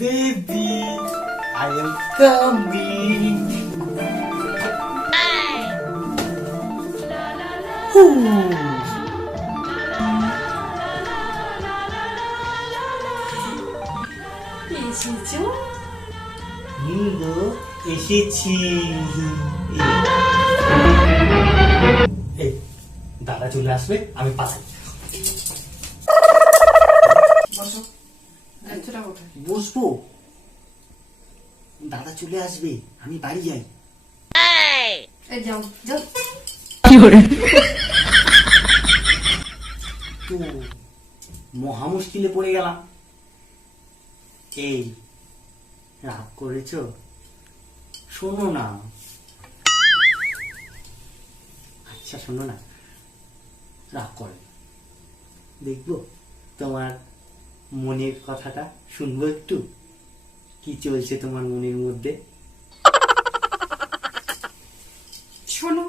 Baby, I am coming. এসেছো? গো এসেছি। এই দাদা চলে আসবে, আমি পাশে বসো। দায়িত্বটা কোথায়? বসবো। দাদা চলে আসবে, আমি বাড়ি যাই। এই যাও যাও। তো মহা মুশকিলে পড়ে গেলাম। এই রাগ করেছ? শোনো না। আচ্ছা শোনো না, রাগ করে দেখবো তোমার মনের কথাটা, শুনবো একটু কি চলছে তোমার মনের মধ্যে। শোনো।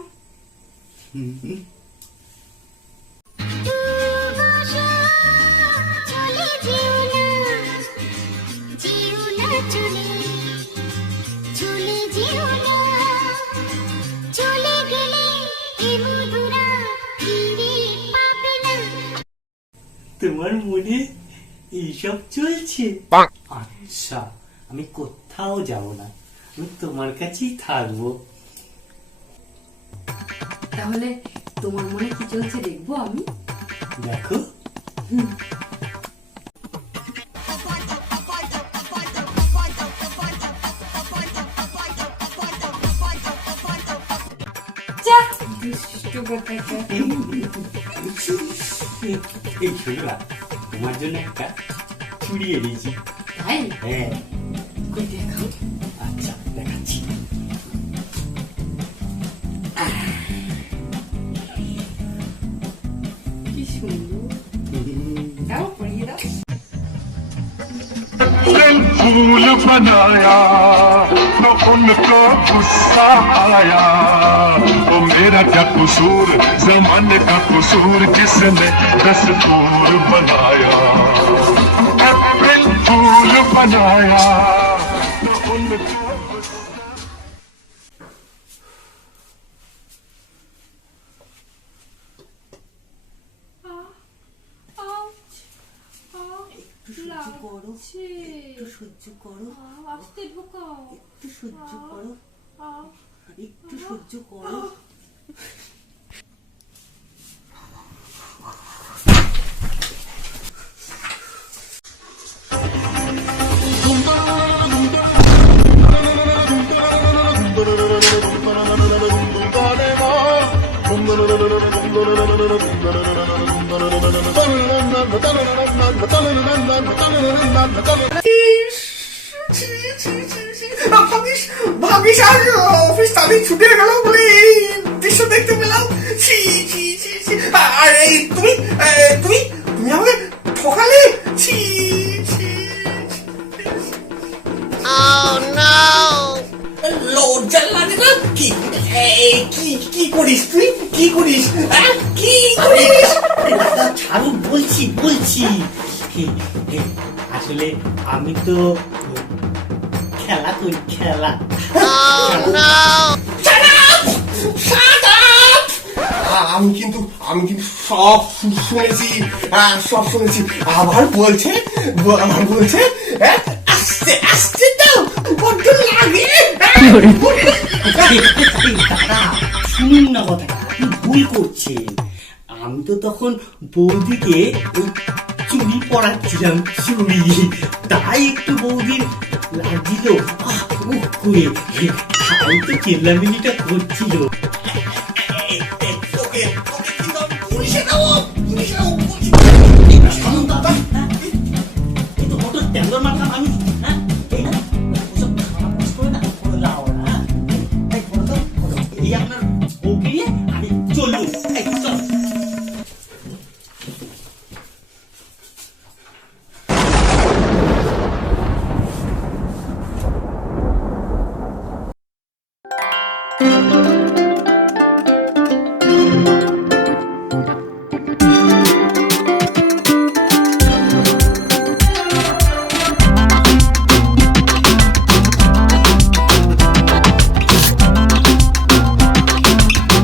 তোমার মনে এইসব চলছে? আচ্ছা, আমি কোথাও যাব না, আমি তোমার কাছেই থাকবো। তাহলে তোমার মনে কি চলছে দেখবো আমি? দেখো। এই শোনো না, তোমার জন্য একটা চুড়ি এনেছি। তাই? হ্যাঁ। কই দেখাও। আচ্ছা দেখাচ্ছি। কি সুন্দর। দাও পরিয়ে দাও। फूल बनाया तो उनको गुस्सा आया, वो मेरा क्या कसूर, जमाने का कसूर, जिसने दस्तूर बनाया। अप्रैल फूल बनाया तो उनको একটু সহ্য করো, আস্তে ঢোকাও। একটু সহ্য করো, একটু সহ্য করো। ভাবিস আর অফিস তাড়াতাড়ি ছুটে গেল বলে এই দৃশ্য দেখতে পেলাম। আর এই তুমি তুমি তুমি আমাকে ঠকালে। লজ্জা লাগে না? কি কি করিস তুই? কি করিস? কি করিস? দাদা ছাড়ু, বলছি বলছি। আসলে আমি তো খেলা করি, খেলা। আমি কিন্তু সব শুনেছি, সব শুনেছি। আবার বলছে আস্তে আস্তে দাও, বড্ড লাগে। দাদা শুনুন না কথাটা, আপনি ভুল করছেন। আমি তো তখন বৌদিকে ওই চুড়ি পরাচ্ছিলাম, চুড়ি, তাই একটু বৌদির লাগছিল করে, তাই তো চেল্লামিলিটা করছিল।